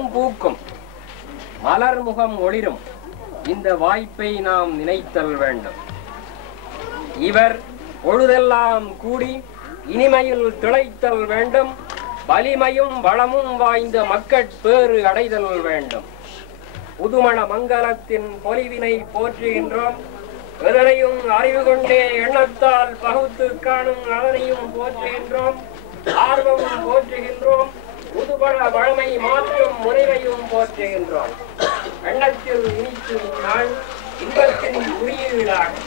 பூக்கும் மலர் முகம் ஒளிரும் இந்த வாய்ப்பை நாம் நினைத்தல் வேண்டும். இவர் பொழுதெல்லாம் கூடி இனிமையில் திளைத்தல் வேண்டும். வலிமையும் வளமும் வாய்ந்த மக்கட்பேறு அடைதல் வேண்டும். புதுமண மங்கலத்தின் பொலிவினை போற்றுகின்றோம். எதனையும் அறிவு கொண்டே எண்ணத்தால் பகுத்து காணும் அதனையும் போற்றுகின்றோம். ஆர்வமும் போற்றுகின்றோம். புதுபல வளமை மாற்றும் முறைமையும் போற்றுகின்றோம். எண்ணத்தில் இனிக்கும் இந்நாள் இன்பத்தின் குறியீடாகும்.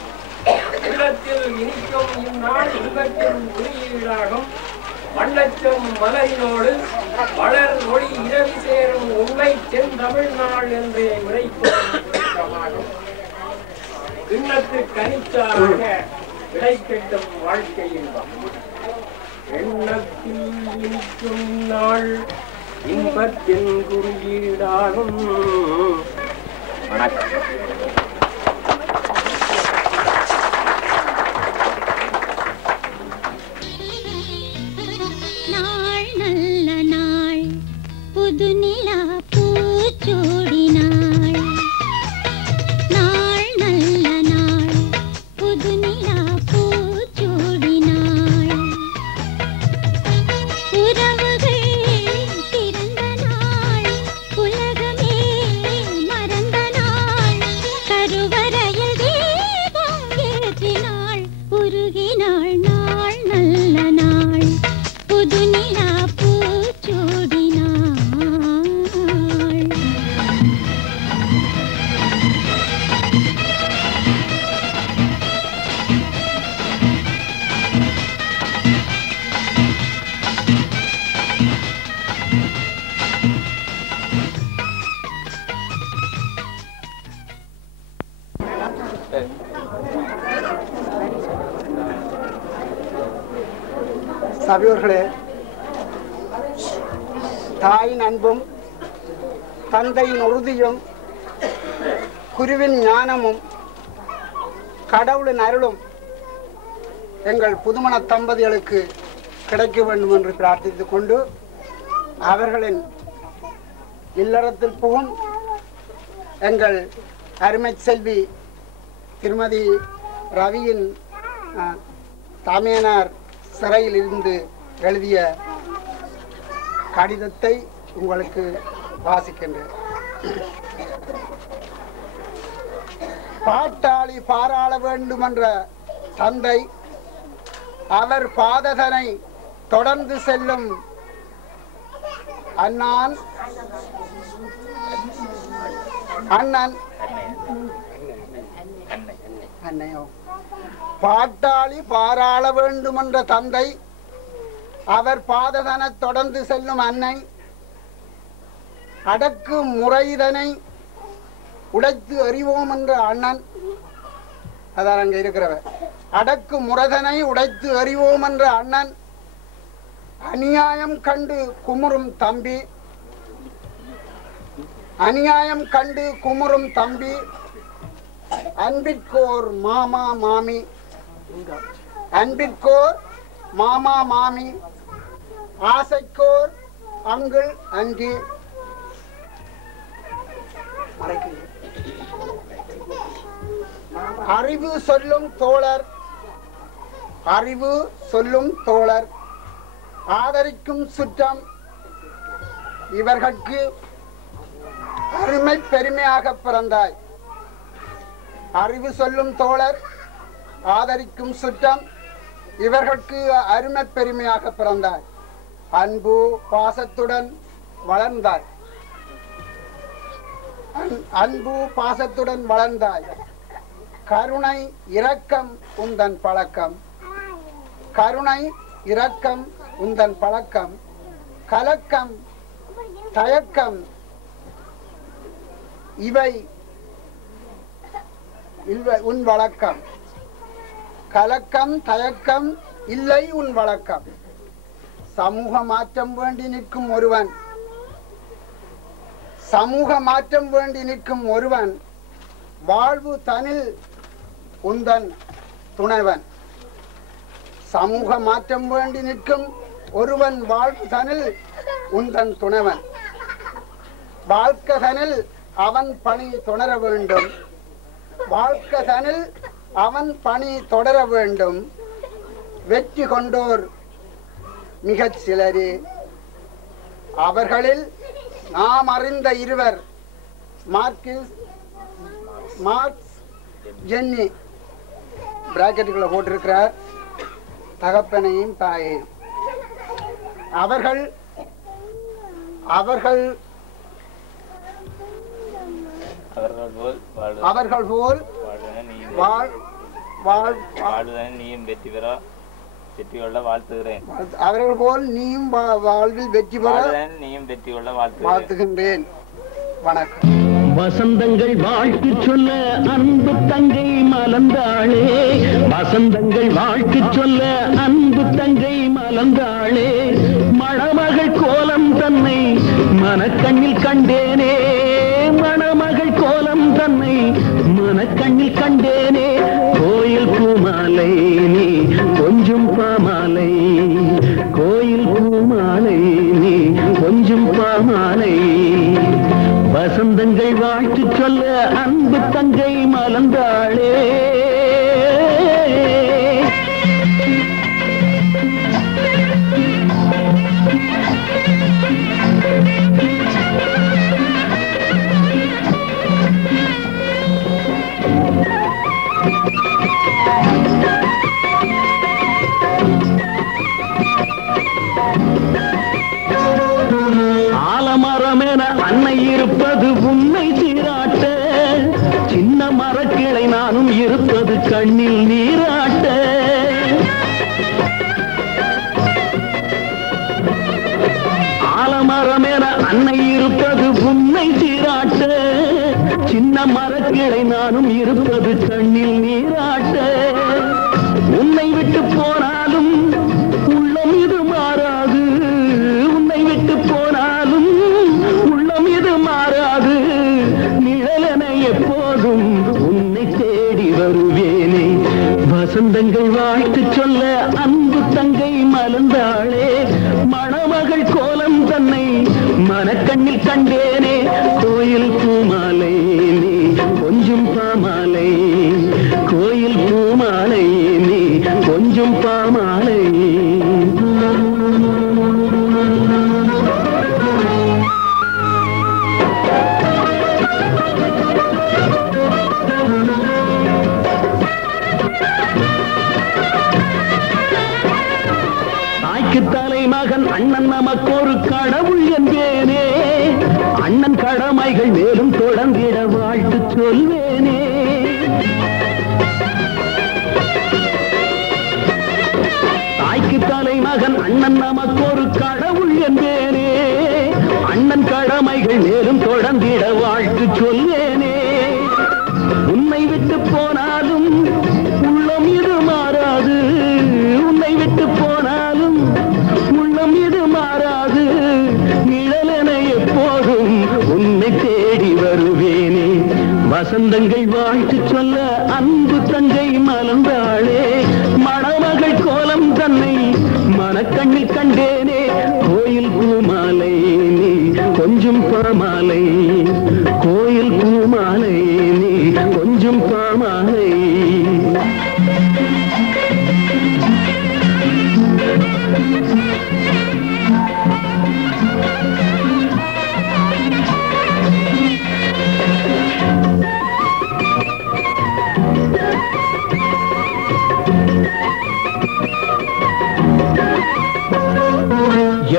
உள்ளத்தில் இனிக்கும் இந்நாள் இன்பத்தின் குறியீடாகும். வண்ணச்சம் மலரினோடு வளர் மொழி இரவி சேரும் உண்மை செந்தமிழ்நாள் என்றே உரைப்பதும் கிண்ணத்து கனிச்சாராக கிடைக்கட்டும் வாழ்க்கை இன்பம். எண்ணத்தில் இனிக்கும் நாள் இன்பத்தின் குறியீடாகும். வணக்கம். நாள் நல்ல நாள், புது நிலா பூச்சூடி நாள். நாள் நல்ல நாள், புது நிலா பூச்சூடி நாள். உறவுகள் பிறந்த நாள், உலகமே மறந்த நாள். கருவறையில் தீபம் ஏற்றினாள், உருகினாள். நாள் நல்ல நாள், புது நிலா பூச்சூடி நாள். சபையோர்களே, தாயின் அன்பும் தந்தையின் உறுதியும் குருவின் ஞானமும் கடவுளின் அருளும் எங்கள் புதுமண தம்பதிகளுக்கு கிடைக்க வேண்டும் என்று பிரார்த்தித்துக் கொண்டு அவர்களின் இல்லறத்தில் புகும் எங்கள் அருமை செல்வி திருமதி ரவியின் தாமியனார் சிறையில் இருந்து எழுதிய கடிதத்தை உங்களுக்கு வாசிக்கின்றேன். பாட்டாளி பாராள வேண்டும் என்ற தந்தை அவர் பாததனை தொடர்ந்து செல்லும் அண்ணன் அன்னையோ பாட்டாளி பாராள வேண்டும் என்ற தந்தை அவர் பாததனை தொடர்ந்து செல்லும் அன்னை அடக்கு முறைதனை உடைத்து எறிவோம் என்ற அண்ணன். அதான் அங்க இருக்கிறவர். அடக்கு முறைதனை உடைத்து எறிவோம் என்ற அண்ணன். அநியாயம் கண்டு குமுறும் தம்பி, அநியாயம் கண்டு குமுறும் தம்பி. அன்பிற்கோர் மாமா மாமி, அன்பிற்கோர் மாமா மாமி. ஆசைக்கோர் அங்குள் அங்கி. அறிவு சொல்லும் தோழர், அறிவு சொல்லும் தோழர். ஆதரிக்கும் சுற்றம் இவர்களுக்கு அருமை பெருமையாக பிறந்தாய். அறிவு சொல்லும் தோழர், ஆதரிக்கும் சுற்றம் இவர்களுக்கு அருமை பெருமையாக பிறந்தாய். அன்பு பாசத்துடன் வளர்ந்தாய். அன்பு பாசத்துடன் வளர்ந்தாய். கருணை இரக்கம் உந்தன் பழக்கம். கருணை இரக்கம் உந்தன் பழக்கம். கலக்கம் தயக்கம் இவை உன் வழக்கம். கலக்கம் தயக்கம் இல்லை உன் வழக்கம். சமூக மாற்றம் வேண்டி நிற்கும் ஒருவன், சமூக மாற்றம் வேண்டி நிற்கும் ஒருவன் வாழ்வு தனில் உந்தன் துணைவன். சமூக மாற்றம் வேண்டி நிற்கும் ஒருவன் வாழ்வு தனில் உந்தன் துணைவன். வாழ்க்கதனில் அவன் பணி தொடர வேண்டும். வாழ்க்கதனில் அவன் பணி தொடர வேண்டும். வெற்றி கொண்டோர் மிகச் சிலரே. அவர்களில் நாம் அறிந்த இருவர் மார்க்ஸ் ஜென்னி பிராக்கெட்டுக்குள்ள போட்டிருக்கிறார், தகப்பனையும் தாயையும். அவர்கள் போல் நீயும் வெற்றி பெற வெற்றி கொள்ள வாழ்த்துகிறேன். அவர்கள் போல் நீயும் வாழ்வில் வெற்றி பெற நீயும் வெற்றி கொள்ள வாழ்த்துகின்றேன். வணக்கம். வசந்தங்கள் வாழ்த்து சொல்ல அன்பு தங்கை மலர்ந்தாளே, வசந்தங்கள் வாழ்த்து சொல்ல அன்பு தங்கை மலர்ந்தாளே, மணமகள் கோலம் தன்னை மனக்கண்ணில் கண்டேனே, மணமகள் கோலம் தன்னை மனக்கண்ணில் கண்டேனே, கோயில் பூமாலை நீ கொஞ்சம் பாமாலை, கோயில் பூமாலை நீ கொஞ்சம் பாமாலை, வசந்தங்கள் வாழ்த்து சொல்ல அன்பு தங்கை மலர்ந்தாளே. ஆலமரமென அன்னை இருப்பது உன்னை சீராட்ட, சின்ன மரக்கிளை நானும் இருப்பது கண்ணில் நீராட்ட, ஆலமரமென அன்னை இருப்பது உன்னை சீராட்ட, சின்ன மரக்கிளை நானும் இருப்பது கண்ணில் நீராட்ட, உன்னை விட்டு போனாலும் உள்ளம் இது மாறாது, உன்னை விட்டு போனாலும் உள்ளம் இது மாறாது, நிழலென எப்போதும் உன்னை தேடி வருவேனே, வசந்தங்கள் வாழ்த்து சொல்ல அன்பு தங்கை மலர்ந்தாளே, மணமகள் கோலம் தன்னை மனக்கண்ணில் கண்டேனே, கோயில் பூமாலை நீ கொஞ்சம் பாமாலை, கோயில் பூமாலை நீ கொஞ்சம் பாமாலை. தாய்க்கு தலைமகன் அண்ணன் நமக்கு ஒரு கடவுள் என்பேனே, அண்ணன் கடமைகள் மேலும் தொடர்ந்திட வாழ்த்து சொல்வேனே, தாய்க்கு தலைமகன் அண்ணன் நமக்கு ஒரு கடவுள் என்பேனே, அண்ணன் கடமைகள் மேலும் தொடர்ந்திட வாழ்த்து சொல்வேனே, உன்னை விட்டு போனாலும் உள்ளம் இது மாறாது, உன்னை விட்டு போனாலும் உள்ளம் இது மாறாது, நிழலென எப்போதும் உன்னை தேடி வருவேனே, வசந்தங்கள் வாழ்த்து சொல்ல அன்பு தங்கை மலர்ந்தாளே, மணமகள் கோலம் தன்னை மனக்கண்ணில் கண்டேனே, கோயில் பூமாலை நீ கொஞ்சம் பாமாலை, கோயில் பூமாலை நீ கொஞ்சம் பாமாலை.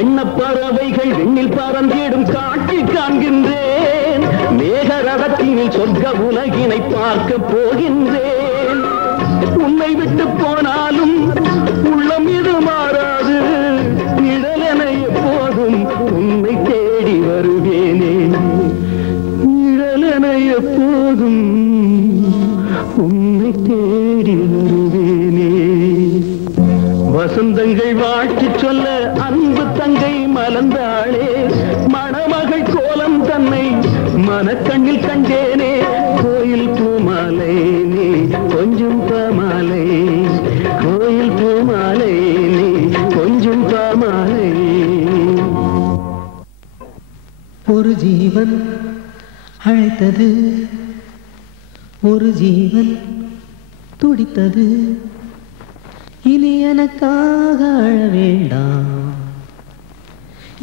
எண்ண பறவைகள் விண்ணில் பறந்திடும் காட்சி காண்கின்றேன், மேக ரதத்தினில் சொர்க்க உலகினை பார்க்க போகின்றேன், உன்னை விட்டு போனாலும் உள்ளம் இது மாறாது, நிழலென எப்போதும் உன்னை தேடி வருவேனே, நிழலென எப்போதும் உன்னை தேடி வருவேனே, வசந்தங்கள் வாழ்த்து சொல்ல அன்பு தங்கை மலர்ந்தாளே, மணமகள் கோலம் தன்னை மனக்கண்ணில் கண்டேனே, கோயில் பூமாலை நீ கொஞ்சம் பாமாலை, கோயில் பூமாலை நீ கொஞ்சம் பாமாலை. ஒரு ஜீவன் ஜீவன் அழைத்தது, ஒரு ஜீவன் துடித்தது. இனி எனக்காக அழ வேண்டாம்,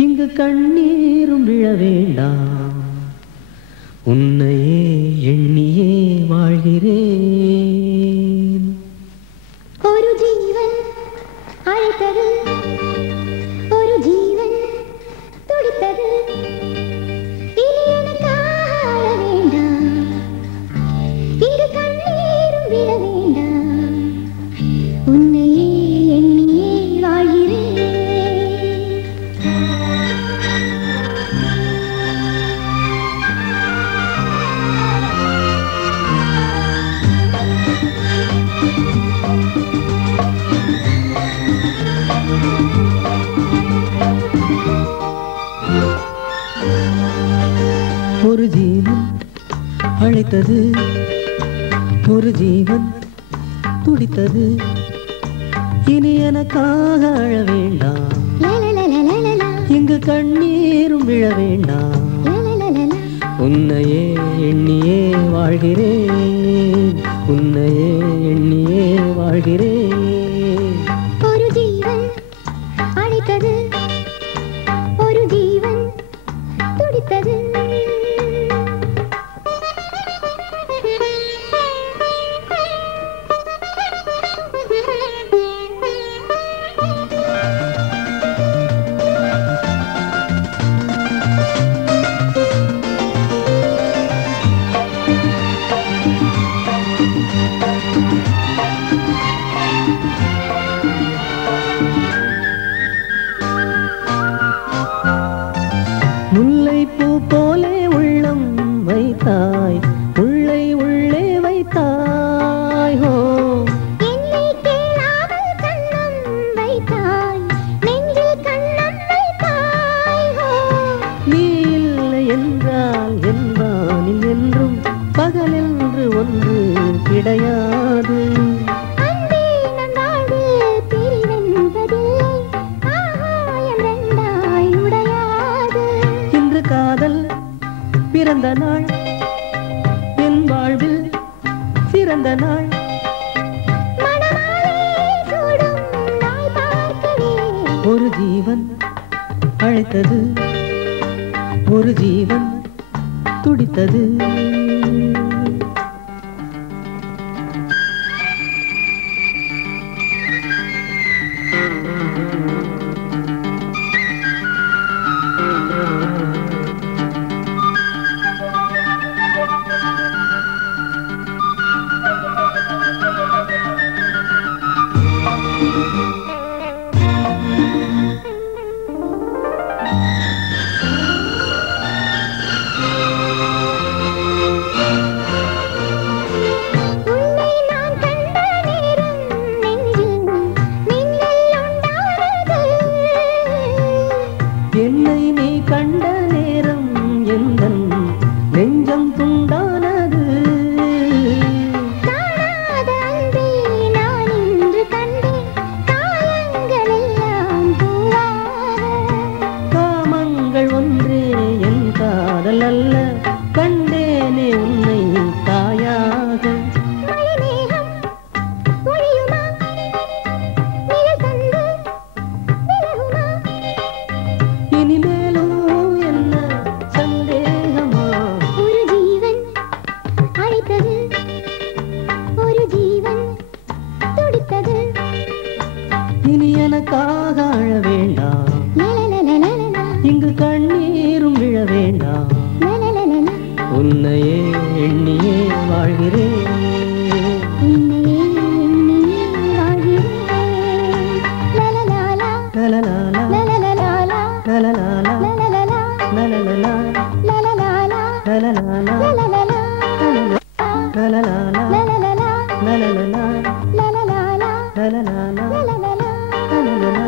இங்கு கண்ணீரும் விழ வேண்டாம். உன்னையே எண்ணியே வாழ்கிறேன். ஒரு ஜீவன் அழைத்தது, ஒரு ஜீவன் துடித்தது. இனி எனக்காக அழ வேண்டாம், இங்கு கண்ணீரும் விழ வேண்டாம். உன்னையே எண்ணியே வாழ்கிறேன். ஒரு ஜீவன் அழைத்தது, ஒரு ஜீவன் துடித்தது. இனி எனக்காக அழ வேண்டாம், இங்கு கண்ணீரும் விழ வேண்டாம். உன்னையே எண்ணியே வாழ்கிறேன், உன்னையே எண்ணியே வாழ்கிறேன். ஒரு ஜீவன் அழைத்தது, ஒரு ஜீவன் துடித்தது. முல்லைப்பூ போலே உள்ளம் வைத்தாய், உள்ளை உள்ளே வைத்தாய். ஹோ என்னை கேளாமல் கண்ணம் வைத்தாய், நெஞ்சில் கண்ணம் வைத்தாய். நீ இல்லை என்றால் என் வானில் என்றும் பகலென்று ஒன்று கிடையாது. அன்பே நம் வாழ்வில் பிரிவென்பதில்லை, ஆகாயம் ரெண்டாய் உடையாது. இன்று காதல் பிறந்த நாள், என் வாழ்வில் சிறந்த நாள். மணமாலை சூடும் நாள் பார்க்கவே. ஒரு ஜீவன் அழைத்தது, ஒரு ஜீவன் துடித்தது. உன்னை நான் கண்ட நேரம் நெஞ்சில் மின்னல் உண்டானது. என்னை நீ கண்ட நேரம் எந்தன் நெஞ்சம் துண்டானது. காணாத அன்பை நான் இன்று கண்டேன், காலங்கள் எல்லாம் பூவாக. காமங்கள் ஒன்றே என் காதல் அல்ல, கண்டேனே உன்னை தாயாக. மழைமேகம் பொழியுமா, நிழல் தந்து விலகுமா? இனிமேலும் என்ன சந்தேகமா? ஒரு ஜீவன் அழைத்தது, ஒரு ஜீவன் துடித்தது. இனி எனக்காக அழ வேண்டாம், லலலலலலலா, இங்கு கண்ணீரும் விழ வேண்டாம். லலலலலா, உன்னையே எண்ணியே வாழ்கிறேன். உன்னையே எண்ணியே வாழ்கிறேன். லலலாலா, லலலாலா, லலலலாலா, லலலாலா, லலலலா, லலலலா, லலலாலா, லலலாலா, லலலலா, லலலாலா, லலலலா, லலலலா, லலலாலா, லலலாலா, லலலலா. லலலலா.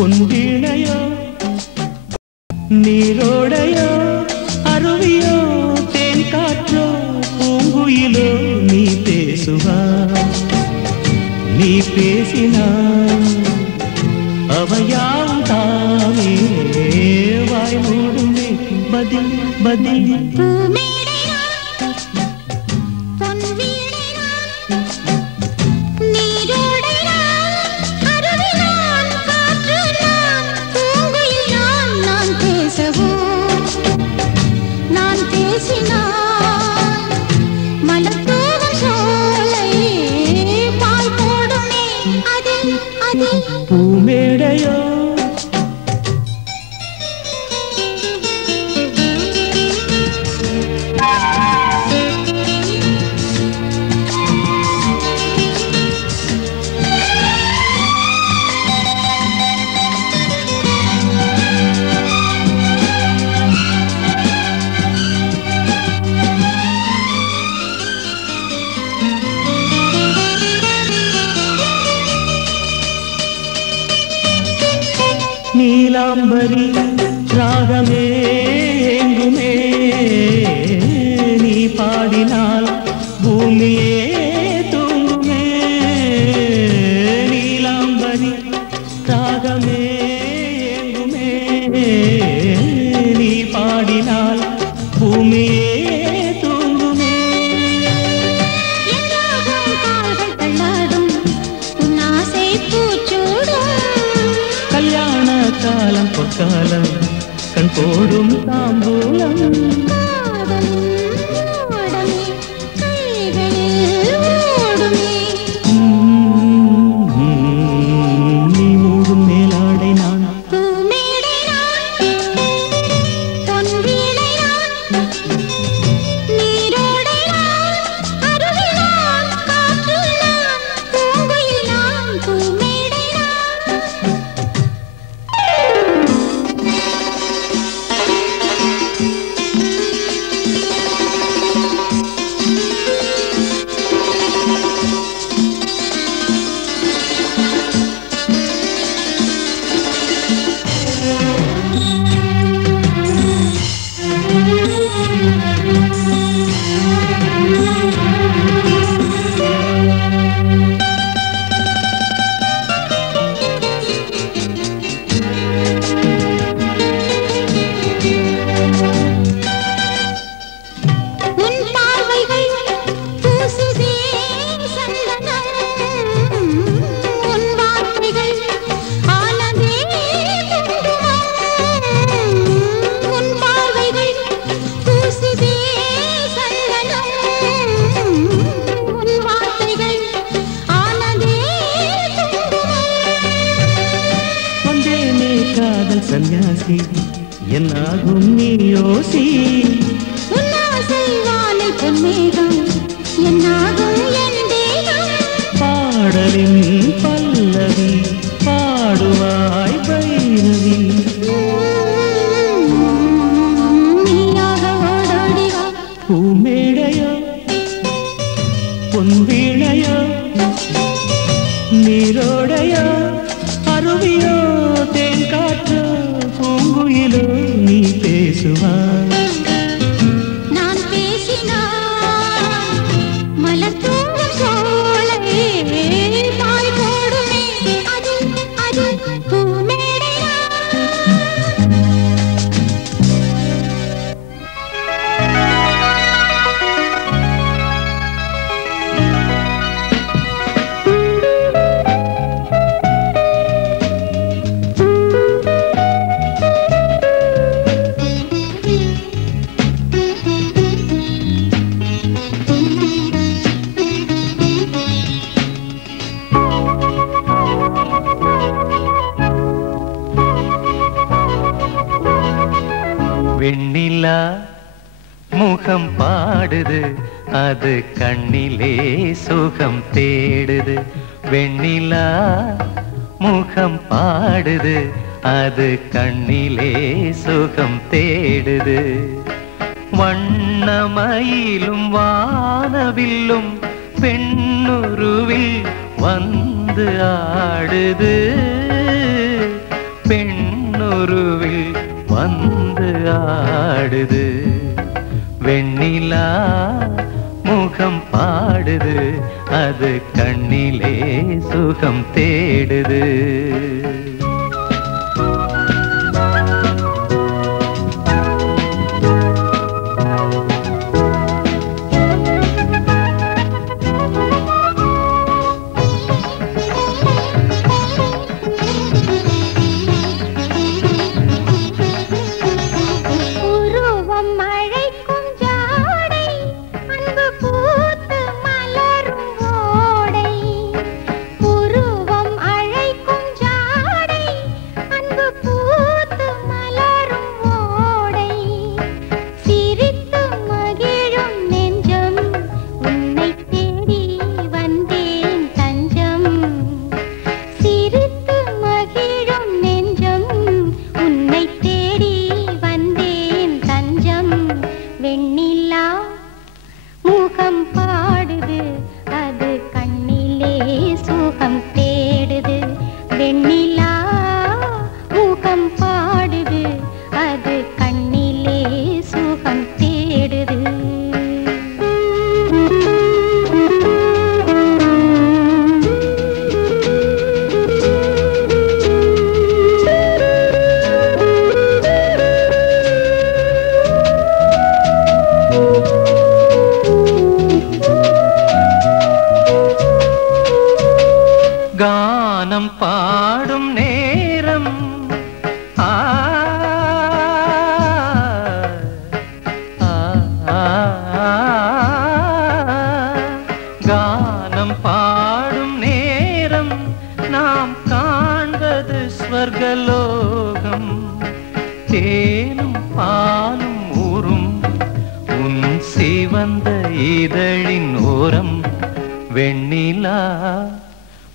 பொன்வீணையோ நீரோடையோ அருவியோ தேன் காற்றோ பூங்குயிலோ நீ பேசுவா நீ பேசினாய் அவையாம் தாமே வாய் மூடுமே பதில் பதில் பூமேடையோ நீலாம்பரி ராகமே எங்குமே நீ பாடினால் பூமியே தூங்குமே நீலாம்பரி ராகமே எங்குமே நீ பாடினால் பூமியே தூங்குமே கல்யாண காலம் பொற்காலம் கண் போடும் தாம்பூலம் நீ மூடும் மேலாடை நான் சன்னியாசி என்னாகும் நீ யோசி பாடலின் பல்லவி பாடுவாய் பைரவி பூமேடையோ பொன்வீணையோ நீரோடையோ அருவியோ தேன் காற்றோ பூங்குயிலோ நீ பேசுவாய் நான் பேசினான் மலத்தூவும் சோலை பாய் போடுமே அது அது பூமேடையா வெண்ணிலா முகம் பாடுது அது கண்ணிலே சுகம் தேடுது வெண்ணிலா முகம் பாடுது அது கண்ணிலே சுகம் தேடுது வண்ணமயிலும் வானவில்லும் பெண்ணுருவில் வந்து ஆடுது ஆடுது வெண்ணிலா முகம் பாடுது அது கண்ணிலே சுகம் தேடுது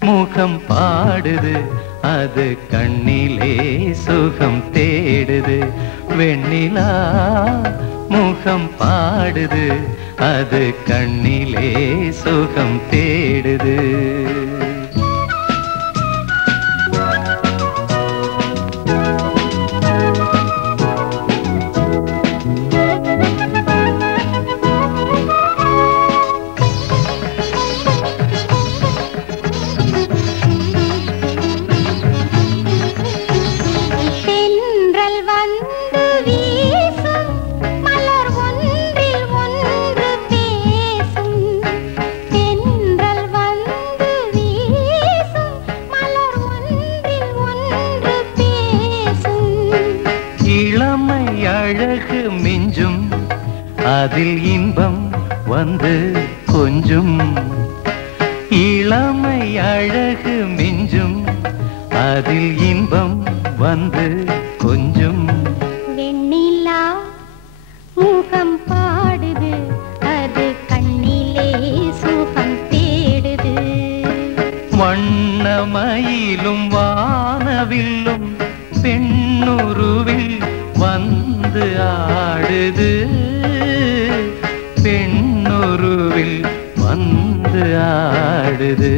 முகம் பாடுது அது கண்ணிலே சுகம் தேடுது வெண்ணிலா முகம் பாடுது அது கண்ணிலே சுகம் தேடுது அதில் இன்பம் வந்து கொஞ்சம் இளமை அழகு மிஞ்சும் அதில் இன்பம் வந்து கொஞ்சம் வெண்ணிலா முகம் பாடுது அது கண்ணிலே சுகம் தேடுது வண்ணமயிலும் வானவில்லும் பெண்ணுருவில் வந்து ஆடுது பெண்ணுருவில் வந்து ஆடுது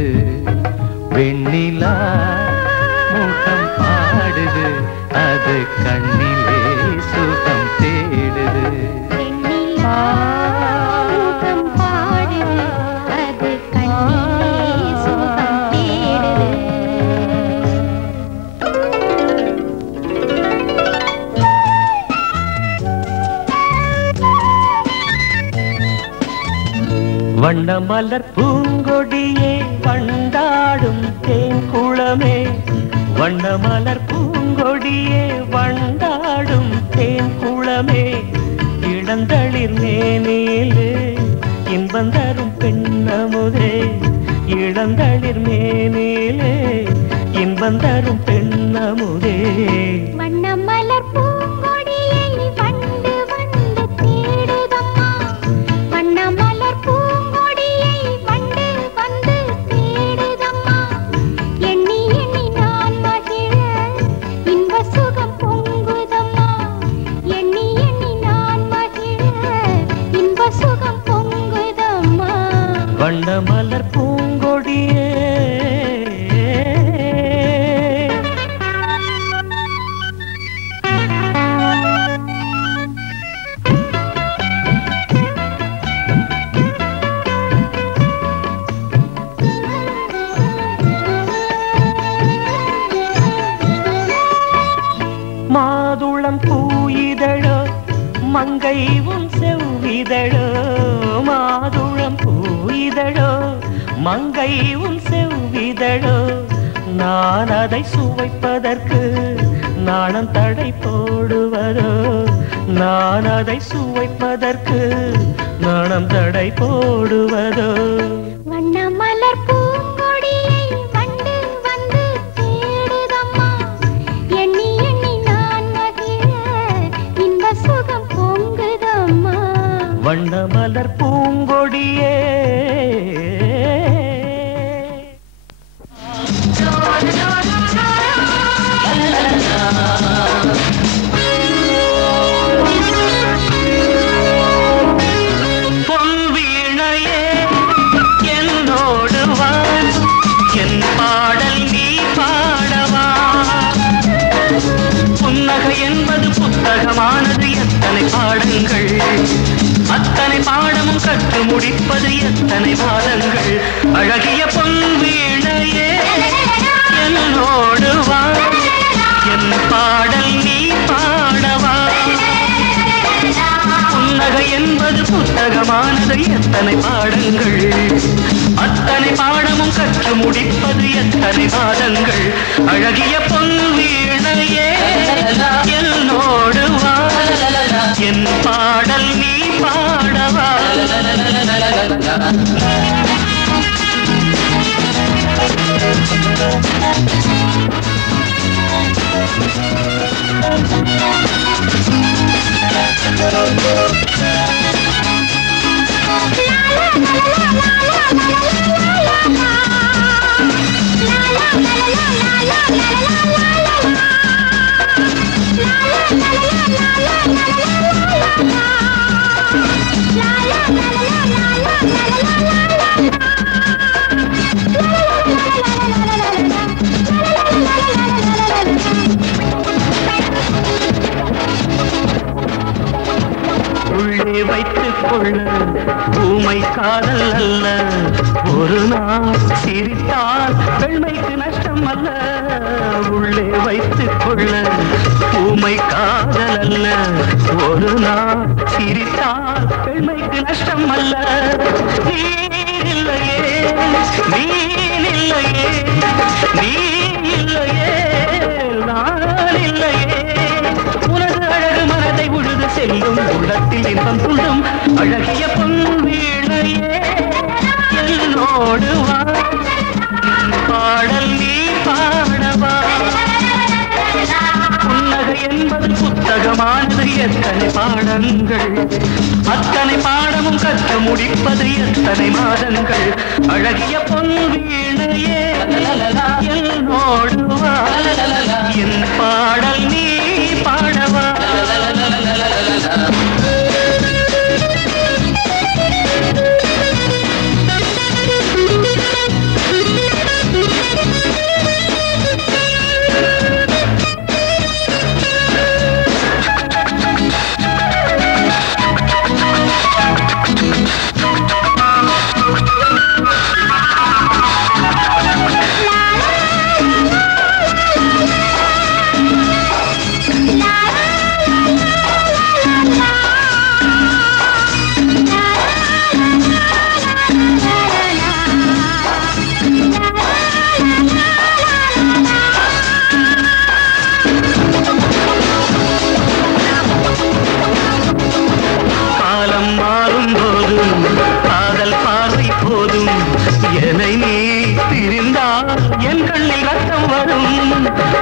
வெண்ணிலா முகம் பாடுது அது கண்ணிலே சுகம் தேடுது வெண்ணிலா முகம் பாடுது அது கண்ணிலே சுகம் தேடுது வண்ணமலர் பூங்கொடியே வண்டாடும் தேன்குளமே வண்ணமலர் பூங்கொடியே வண்டாடும் தேன்குளமே இளந்தளிர் மேனிலே இன்பந்தரும் பெண்ணமுதே இளந்தளிர் மேனிலே இன்பந்தரும் பெண்ணமுதே வண்ணமலர் பூங்கொடியை வண்டு வந்து தேடுதம்மா வண்ணமலர் பூங்கொடியை வண்டு வந்து தேடுதம்மா எண்ணி எண்ணி நான் மகிழ இன்ப சுகம் பொங்குதம்மா எண்ணி எண்ணி நான் மகிழ இன்ப சுகம் பொங்குதம்மா வண்ணமலர் பூங்கொடியே மங்கை உன் செவ்விதழோ நான் அதை சுவைப்பதற்கு நாணம் தடை போடுவதோ நான் அதை சுவைப்பதற்கு நாணம் தடை போடுவதோ வண்ண மலர் பூங்கொடியை வண்டு வந்து தேடுதம்மா எண்ணி எண்ணி நான் மகிழ இன்ப சுகம் பொங்குதம்மா வண்ண மலர் பூங்கொடியே அத்தனை பாடமும் கற்று முடிப்பது எத்தனை மாதங்கள் அழகிய பொன் வீணையே என்னோடு வா என் பாடல் நீ பாடவா புன்னகை என்பது புத்தகமானது எத்தனை பாடங்கள் அத்தனை பாடமும் கற்று முடிப்பது எத்தனை மாதங்கள் அழகிய பொன் வீணையே என்னோடு வா என் பாடல் நீ பாடவா உள்ளே வைத்துக் கொள்ள ஊமை காதல் அல்ல ஒரு நாள் சிரித்தால் பெண்மைக்கு நஷ்டம் அல்ல உள்ளே வைத்துக் கொள்ள ஊமை காதல் அல்ல ஒரு நாள் சிரித்தால் பெண்மைக்கு நஷ்டம் அல்ல நீர் இல்லையே நீர் இல்லையே நீ இல்லையே நான் இல்லையே உனது அழகு மனதை உழுது செல்லும் உள்ளத்தில் இன்பம் துள்ளும் அழகிய பொன் வீணையே என்னோடு வா பாடல் நீ பாடவா புன்னகை என்பது புத்தகமானது எத்தனை பாடங்கள் அத்தனை பாடமும் கற்று முடிப்பது எத்தனை மாதங்கள் அழகிய பொன் வீணையே என்னோடு வா என் பாடல் நீ பாடவா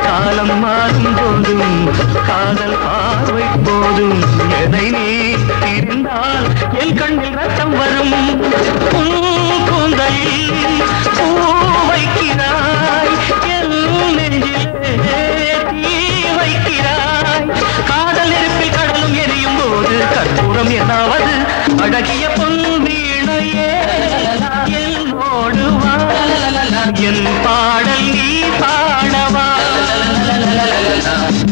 காலம் மாறும் போதும் காதல் பார்வை போதும் எதை நீ இருந்தால் என் கண்ணில் ரத்தம் வரும் கூந்தலில் பூ வைக்கிறாய் என் நெஞ்சிலே தீ வைக்கிறாய் காதல் நெருப்பில் கடலும் எரியும் போது கற்பூரம் என்னாவது அழகிய பொன் வீணையே என்னோடு வா என் பாடல் நீ பாடவா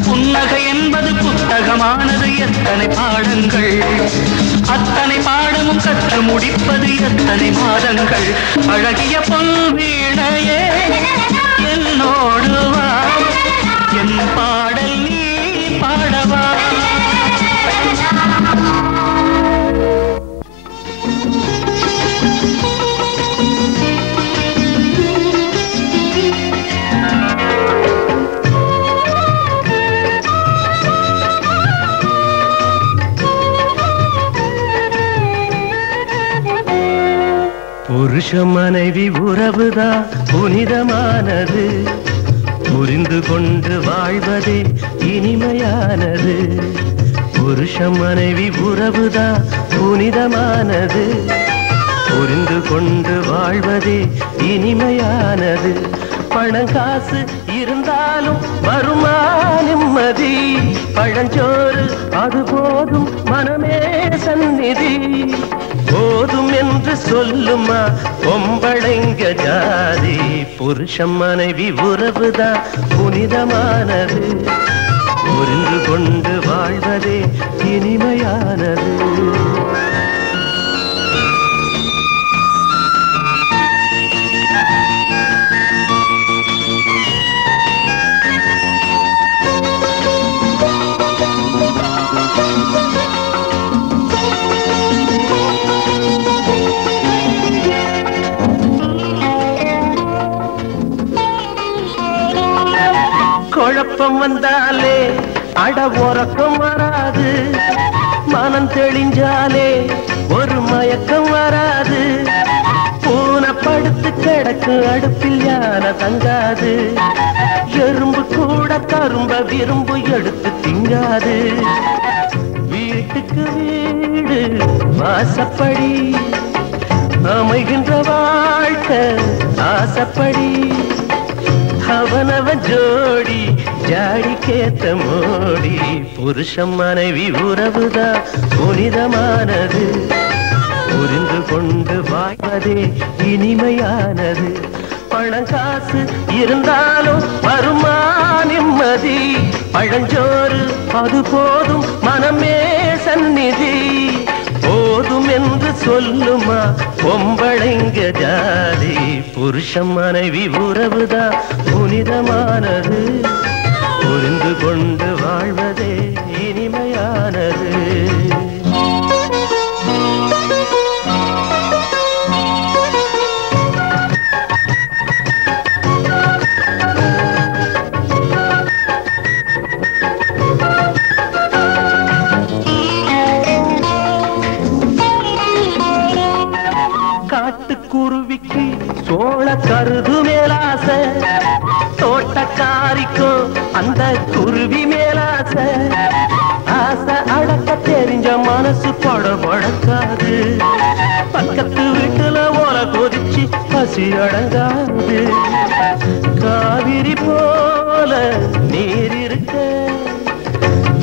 புன்னகை என்பது புத்தகமானது எத்தனை பாடங்கள் அத்தனை பாடமும் கற்று முடிப்பது எத்தனை மாதங்கள் அழகிய பொன் வீணையே என்னோடு வா என் பாடல் நீ பாடவா மனைவி உறவுதான் புனிதமானது, புரிந்து கொண்டு வாழ்வதே இனிமையானது. புருஷ மனைவி உறவுதான் புனிதமானது, புரிந்து கொண்டு வாழ்வதே இனிமையானது. பணங்காசு இருந்தாலும் வருமா நிம்மதி, பழஞ்சோறு அது போதும் மனமே சந்நிதி. போதும் என்று சொல்லுமா பொம்பளைங்க ஜாதி, புருஷ மனைவி உறவுதான் புனிதமானது, புரிந்து கொண்டு வாழ்வதே இனிமையானது. குழப்பம் வந்தாலே அட உறக்கம் வராது, மனம் தெளிஞ்சாலே ஒரு மயக்கம் வராது. பூனை படுத்து கிடக்கு அடுப்பில் யானை தங்காது, எறும்பு கூட கரும்ப விரும்பு எடுத்து திங்காது. வீட்டுக்கு வீடு வாசப்படி, அமைகின்ற வாழ்க்கை ஆசப்படி. அவனவன் ஜோடி ஜாடிக்கேத்த மோடி, புருஷ மனைவி உறவுதான் புனிதமானது, புரிந்து கொண்டு வாழ்வதே இனிமையானது. பணங்காசு இருந்தாலும் வருமா நிம்மதி, பழஞ்சோறு அது போதும் மனமே சந்நிதி. போதும் என்று சொல்லுமா பொம்பளைங்க ஜாதி, புருஷ மனைவி உறவுதான் புனிதமானது, புரிந்து கொண்டு வாழ்வதே இனிமையானது. காட்டுக்குருவிக்கு சோழ கருது மேலாசை, தோட்டக்காரிக்கும் அந்த குருவி மேலாசை. ஆசை அடக்க தெரிஞ்ச மனசு படபடக்காது, பக்கத்து வீட்டுல ஓல கொதிச்சு பசி அடங்காது. காவிரி போல நீர் இருக்க,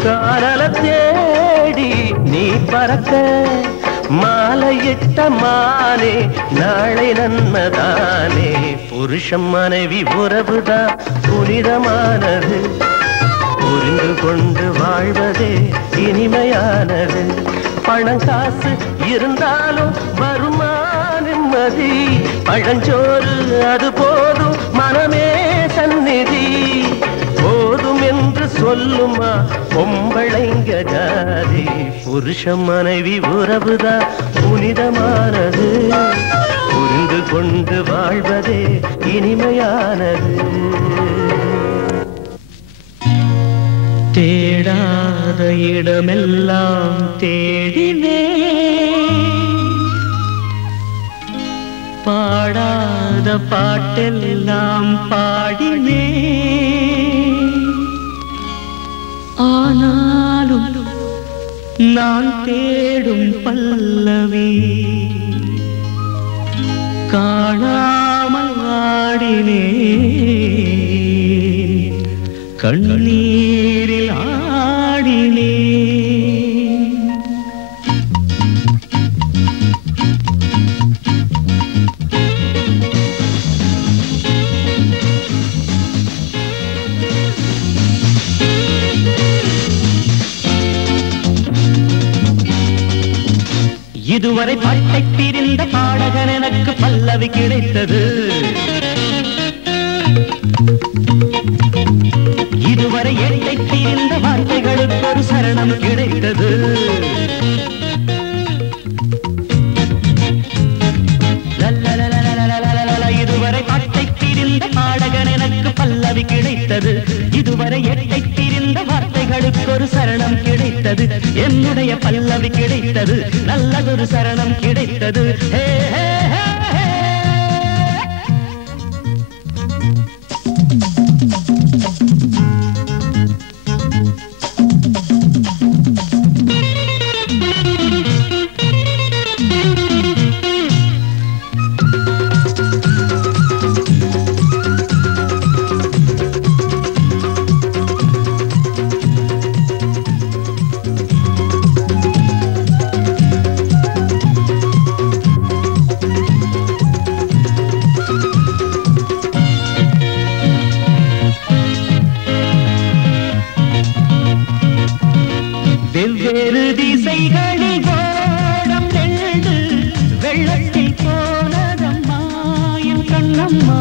காரல தேடி நீ பறக்க. மாலையிட்ட மானே நாளை நன்மதானே, புருஷ மனைவி உறவுதான் புனிதமானது, புரிந்து கொண்டு வாழ்வதே இனிமையானது. பணங்காசு இருந்தாலும் வருமா நிம்மதி, பழஞ்சோறு அது போதும் மனமே சந்நிதி. போதும் என்று சொல்லுமா பொம்பளைங்க ஜாதி, புருஷ மனைவி உறவுதான் புனிதமானது, புரிந்து கொண்டு வாழ்வதே இனிமையானது. தேடாத இடமெல்லாம் தேடினே, பாடாத பாட்டெல்லாம் பாடினே. ஆனாலும் நான் தேடும் பல்லவி காணாமல் ஆடினே, கண்ணீரில் ஆடினே. இதுவரை பாட்டை பிரிந்த பாடகன் எனக்கு பல்லவி கிடைத்தது, இதுவரை எட்டை பிரிந்த வார்த்தைகளுக்கு ஒரு சரணம் கிடைத்தது. இதுவரை பாட்டை பிரிந்த பாடகன் எனக்கு பல்லவி கிடைத்தது, இதுவரை எட்டை பிரிந்த வார்த்தைகளுக்கு ஒரு சரணம் கிடைத்தது. என்னுடைய பல்லவி கிடைத்தது, நல்லதொரு சரணம் கிடைத்தது. ஹே ஹே ஹே ஹே வெவ்வேறு திசைகளில் ஓடம் ரெண்டு வெள்ளத்தில் போனதம்மா என் கண்ணம்மா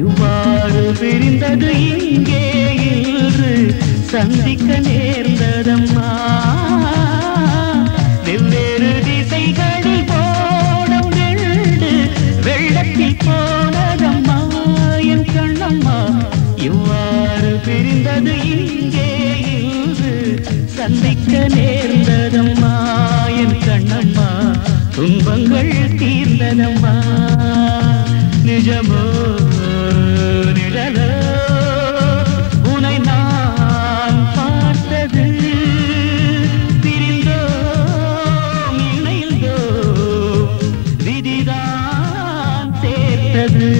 இவ்வாறு பிரிந்தது இங்கே இன்று சந்திக்க நேர்ந்ததம்மா வெவ்வேறு திசைகளில் ஓடம் ரெண்டு வெள்ளத்தில் போனதம்மா என் கண்ணம்மா இவ்வாறு பிரிந்தது இங்கே இன்று சந்திக்க நேர்ந்ததம்மா என் கண்ணம்மா துன்பங்கள் தீர்ந்ததம்மா நிஜமோ நிழலோ உனை நான் பார்த்தது பிரிந்தோம் இணைந்தோம் விதிதான் சேர்த்தது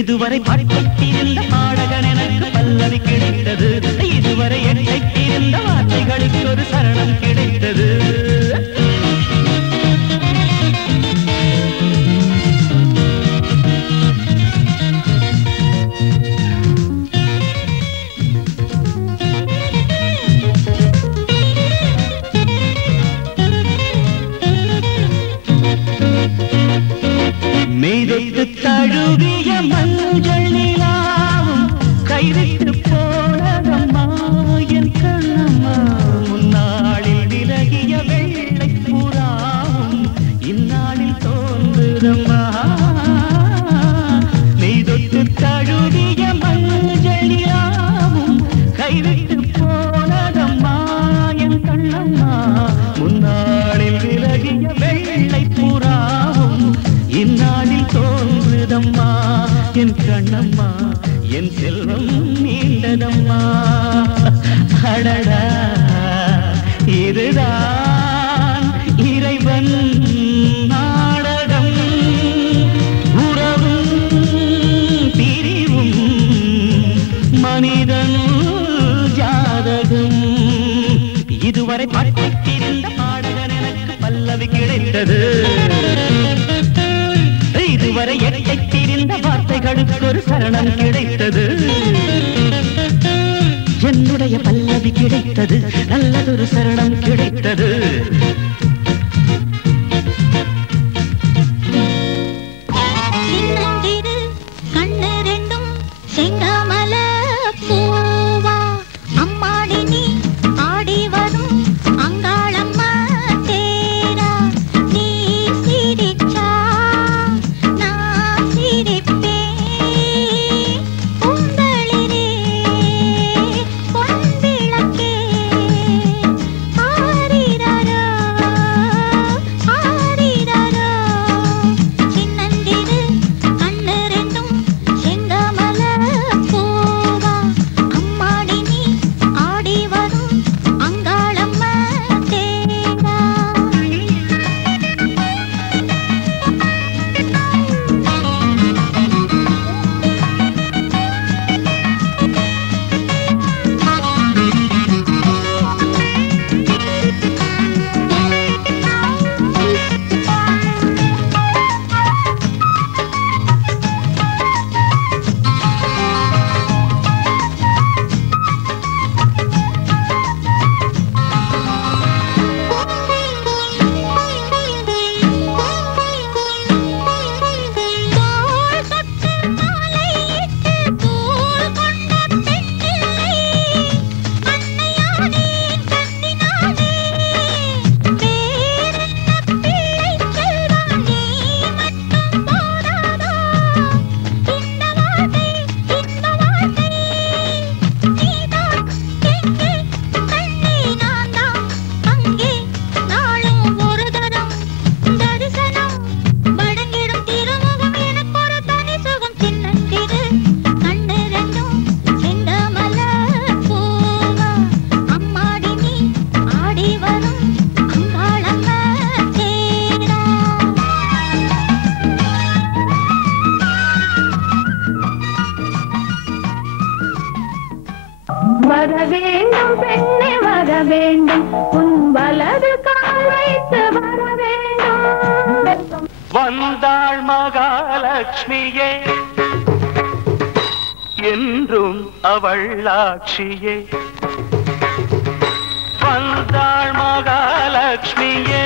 இதுவரை பாடிப்பட்டிருந்த பாடகன் எனக்கு பல்லவி கிடைத்தது இதுவரை எண்ணிருந்த வார்த்தைகளுக்கு ஒரு சரணம் கிடைத்தது மெய்தொட்டு தழுவிய மஞ்சள் நிலாவும் கைவிட்டு போனதம்மா என் கண்ணம்மா முன்னாளில் விலகிய வெள்ளை புறாவும் இந்நாளில் தோன்றுதம்மா மெய்தொட்டு தழுவிய மஞ்சள் நிலாவும் கைவிட்டு போனதம்மா என் கண்ணம்மா முன்னாளில் விலகிய வெள்ளை புறாவும் இந்நாளில் தோன்றுதம்மா என் கண்ணம்மா என் செல்வம் நீண்டதம்மா அடடா இதுதான் இறைவன் நாடகம் உறவும் பிரிவும் மனிதன் ஜாதகம் இதுவரை பாடிப்பட்டிருந்த பாடகன் எனக்கு பல்லவி கிடைத்தது இதுவரை எட்டிருந்த வார்த்தைகளுக்கு ஒரு சரணம் கிடைத்தது என்னுடைய பல்லவி கிடைத்தது நல்லதொரு சரணம் கிடைத்தது சின்னஞ்சிறு கண்ணு ரெண்டும் செங்கமல பூவா அம்மாடி நீ ஆடி வரும் அங்காளம்மா தேரா நீ சிரிச்சா நான் சிரிப்பேன் பொங்கலிரே பொன் விளக்கே ஆரிரரோ ஆரிரரோ சின்னஞ்சிறு கண்ணு ரெண்டும் செங்கமல பூவா அம்மாடி நீ ஆடி வரும் அங்காளம்மா தேரா தோள் தொட்டு மாலையிட்டு தூள் கொண்ட பெண்ணில்லை அன்னையானேன் கண்ணினானே வேறென்ன பிள்ளை செல்வா நீ மட்டும் போதாதா இந்த வாழ்க்கை நீதான் எங்கே கண்ணே நான்தான் அங்கே நாளும் ஒரு தரம் தரிசனம் வழங்கிடும் திருமுகம் எனக்கு ஒரு தனி சுகம் சின்னஞ்சிறு கண்ணு ரெண்டும் செங்கமல பூவா அம்மாடி நீ ஆடி வரும் அங்காளம்மா தேரா வர வேண்டும் பெண்ணே வர வேண்டும் உன் வலது கால் வைத்து வர வேண்டும் வந்தாள் மகாலட்சுமியே என்றும் அவள் ஆட்சியே வந்தாள் மகாலட்சுமியே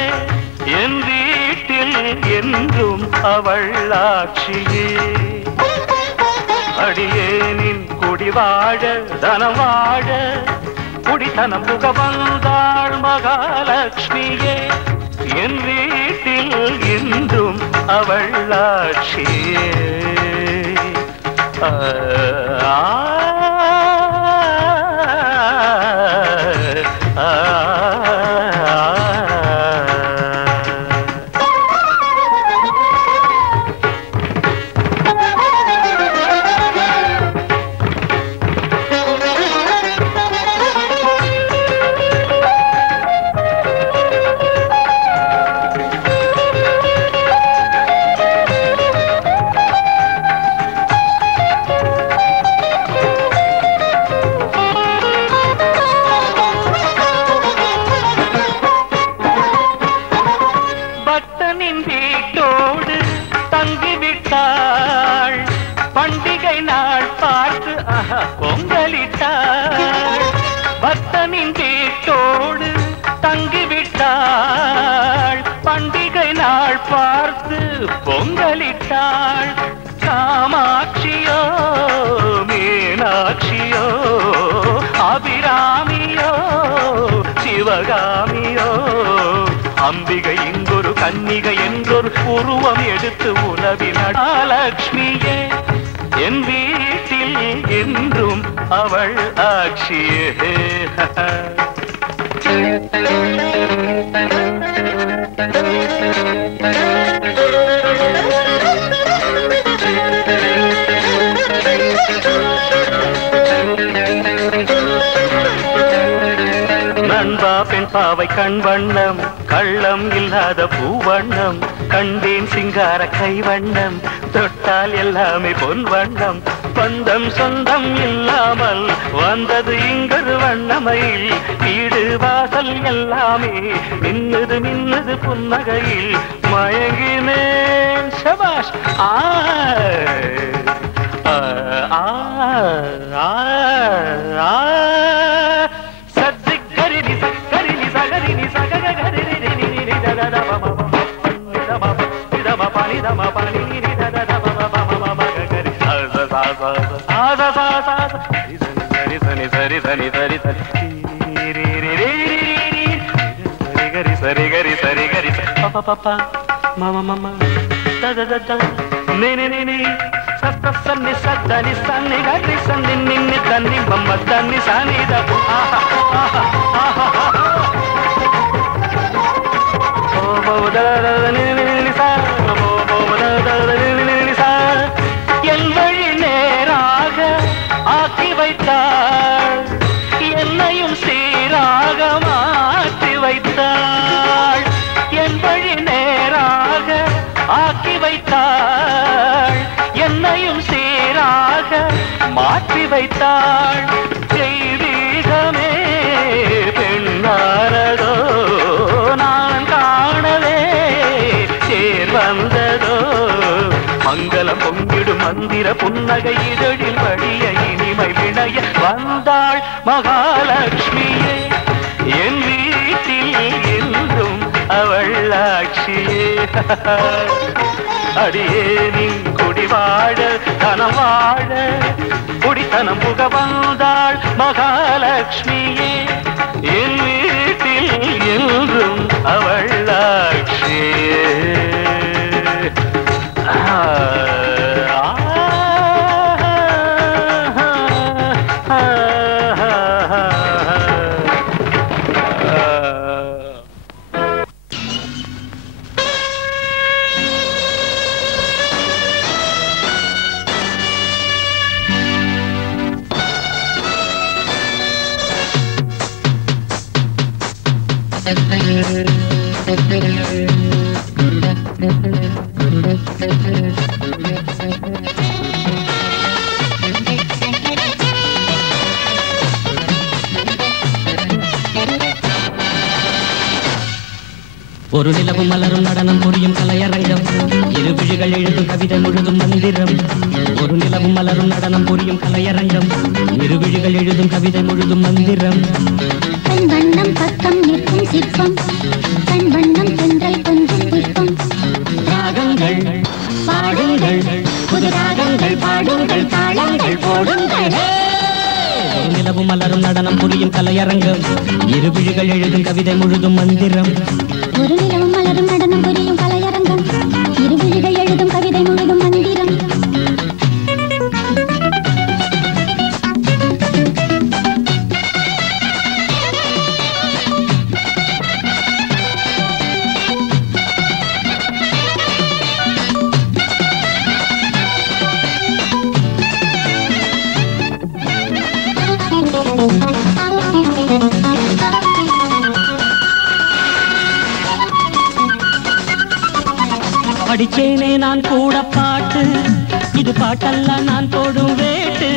என் வீட்டில் என்றும் அவள் ஆட்சியே அடியேனின் குடி வாழ தனம் வாழ குடித்தனம் புக வந்தாள் மகாலட்சுமியே என் வீட்டில் என்றும் அவள் ஆட்சியே பொங்கலிட்டாள் காமாட்சியோ மீனாட்சியோ அபிராமியோ சிவகாமியோ அம்பிகை இங்கொரு கன்னிகை என்றொரு உருவம் எடுத்து உலவினாள் லட்சுமியே என் வீட்டில் என்றும் அவள் ஆட்சியே நண்பா பெண் பாவை கண் வண்ணம் கள்ளம் இல்லாத பூவண்ணம் கண்டேன் சிங்கார கை வண்ணம் தொட்டால் எல்லாமே பொன் வண்ணம் பந்தம் சொந்தம் இல்லாமல் வந்தது இங்கொரு வண்ணமையில் வீடு வாசல் எல்லாமே மின்னுது மின்னுது புன்னகையில் மயங்கினேன் சபாஷ் சரி கரி சரி கரி பாப்பா மாமா மாமா தத தத நேனே நேனே சத்த சன்னி சத்தனி சன்னி கரி சன்னி நின்னி தன்னி மம்ம தன்னி சானி தப்பு ஆஹா ஆஹா ஆஹா ஓ போதத நினி சா ஓ போதத நினி சா என் வழி நேராக ஆக்கி வைத்தாள் என்னையும் சீராக மாற்றி வைத்தாள் என் வழி நேராக ஆக்கி வைத்தாள் என்னையும் சீராக மாற்றி வைத்தாள் தெய்வீகமே பெண்ணாரதோ நான் காணவே தேர் வந்ததோ மங்களம் பொங்கிடும் மந்திர புன்னகை இதழில் வழிய இனிமை விளைய வந்தாள் மகாலட்சுமியே என் வீட்டில் என்றும் அவள் ஆட்சியே அடியேனின் குடி வாழ தனம் வாழ குடித்தனம் புக வந்தாள் மகாலட்சுமியே என் வீட்டில் என்றும் அவள் ஆட்சியே ஒரு நிலவும் மலரும் நடனம் புரியும் கலையரங்கம் இரு விழிகள் எழுதும் கவிதை முழுதும் மந்திரம் ஒரு நிலவும் மலரும் நடனம் புரியும் கலையரங்கம் இரு விழிகள் எழுதும் கவிதை முழுதும் மந்திரம் பெண் வண்ணம் பக்கம் நிற்கும் சிற்பம் கண் வண்ணம் தென்றல் கொஞ்சம் புஷ்பம் ராகங்கள் பாடுங்கள் புது ராகங்கள் பாடுங்கள் தாளங்கள் போடுங்கள் நிலவும் மலரும் நடனம் புரியும் கலையரங்கம் இரு விழிகள் எழுதும் கவிதை முழுதும் மந்திரம் ஒரு நிலவும் மலரும் நடனம் புரியும் கலையரங்கம் இரு விழிகள் எழுதும் கவிதை முழுதும் மந்திரம் படிச்சேனே நான் கூட பாட்டு இது பாட்டல்ல நான் போடும் வேட்டு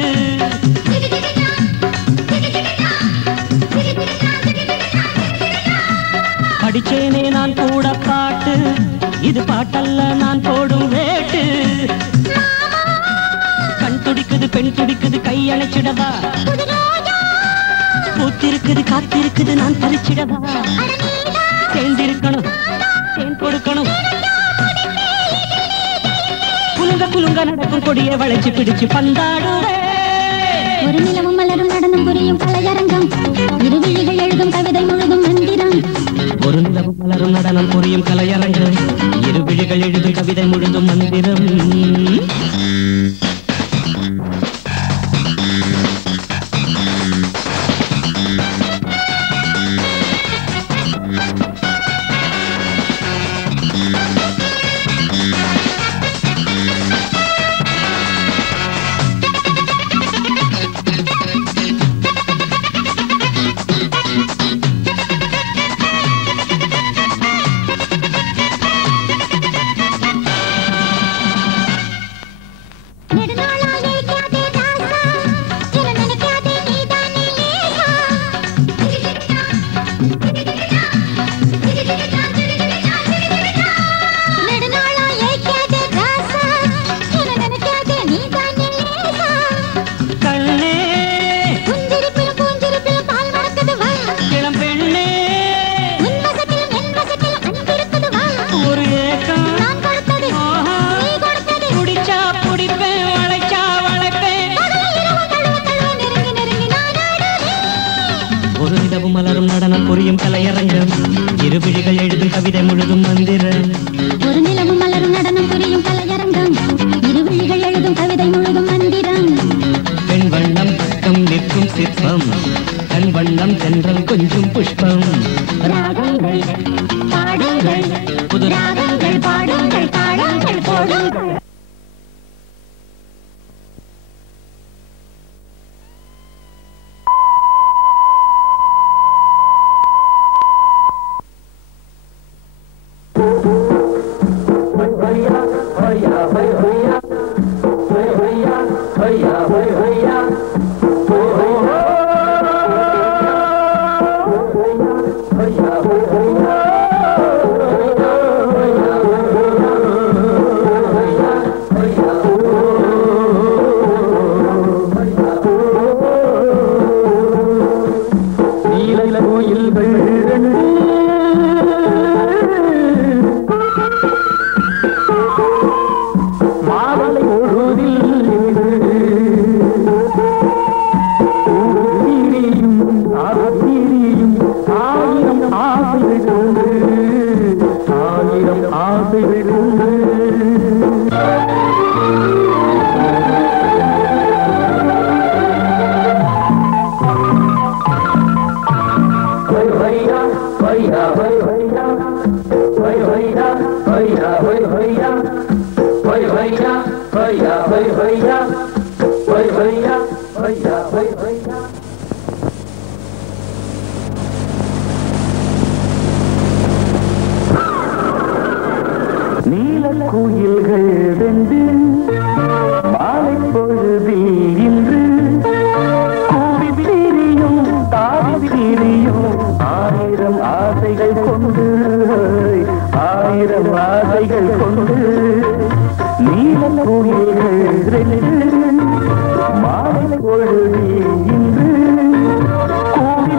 படிச்சேனே நான் கூட பாட்டு இது பாட்டல்ல நான் போடும் வேட்டு கண் துடிக்குது பெண் துடிக்குது கை அணைச்சிடவா பூத்திருக்குது காத்திருக்குது நான் பறிச்சிடவா சேர்ந்திருக்கணும் தேன் கொடுக்கணும் குலுங்க குலுங்க நடக்கும் கொடியை வளைச்சு பிடிச்சு பந்தாடுவே ஒரு நிலவும் மலரும் நடனம் புரியும் கலையரங்கம் இரு விழிகள் எழுதும் கவிதை முழுதும் மந்திரம் ஒரு நிலவும் மலரும் நடனம் புரியும் கலையரங்கம் இரு விழிகள் எழுதும் கவிதை முழுதும் மந்திரம் மாலை பொழுது இன்று கோவி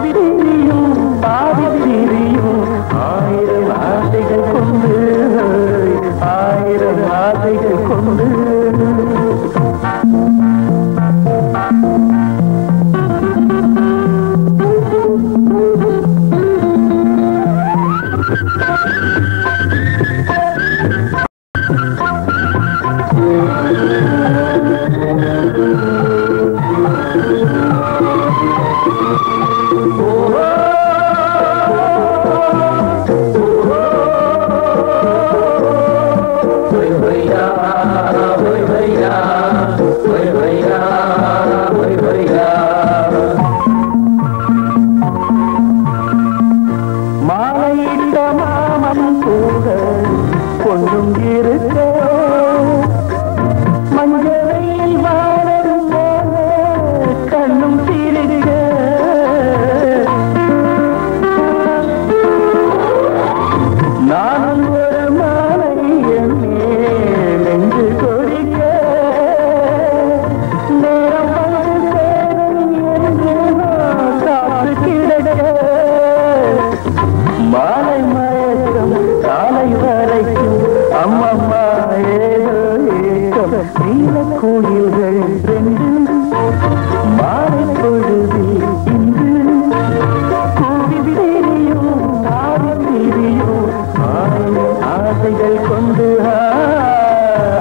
கோயில்கள் ரெண்டு மாலை பொழுதில் இன்று கோவில் தேவியோ காவில் தேவியோ ஆசைகள் கொண்டு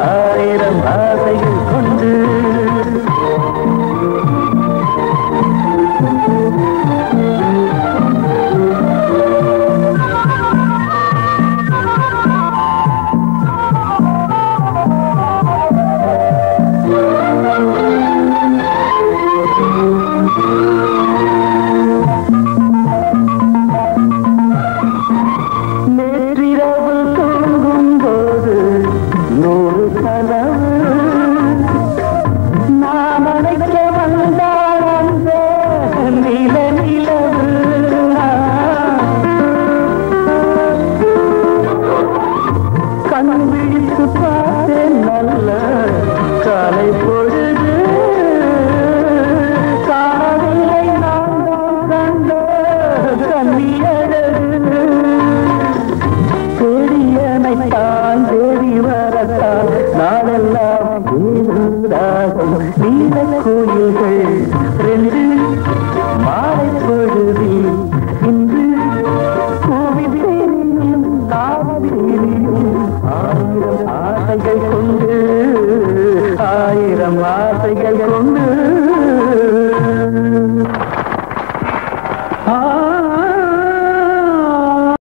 ஆயிரம் ஆசைகள் கொண்டு நேற்றிரவு தூங்கும் போது 100 கனவு நான் அழைக்க வந்தாள் அந்த நிலவு கண் விழித்து பார்த்தேன் நல்ல காலை பொழுது காணவில்லை நான் கண்ட கண்ணியழகு தேடியனைத்தான் தேடி வரத்தான் நாளெல்லாம் நீல கோயில்கள் ரெண்டு மாலை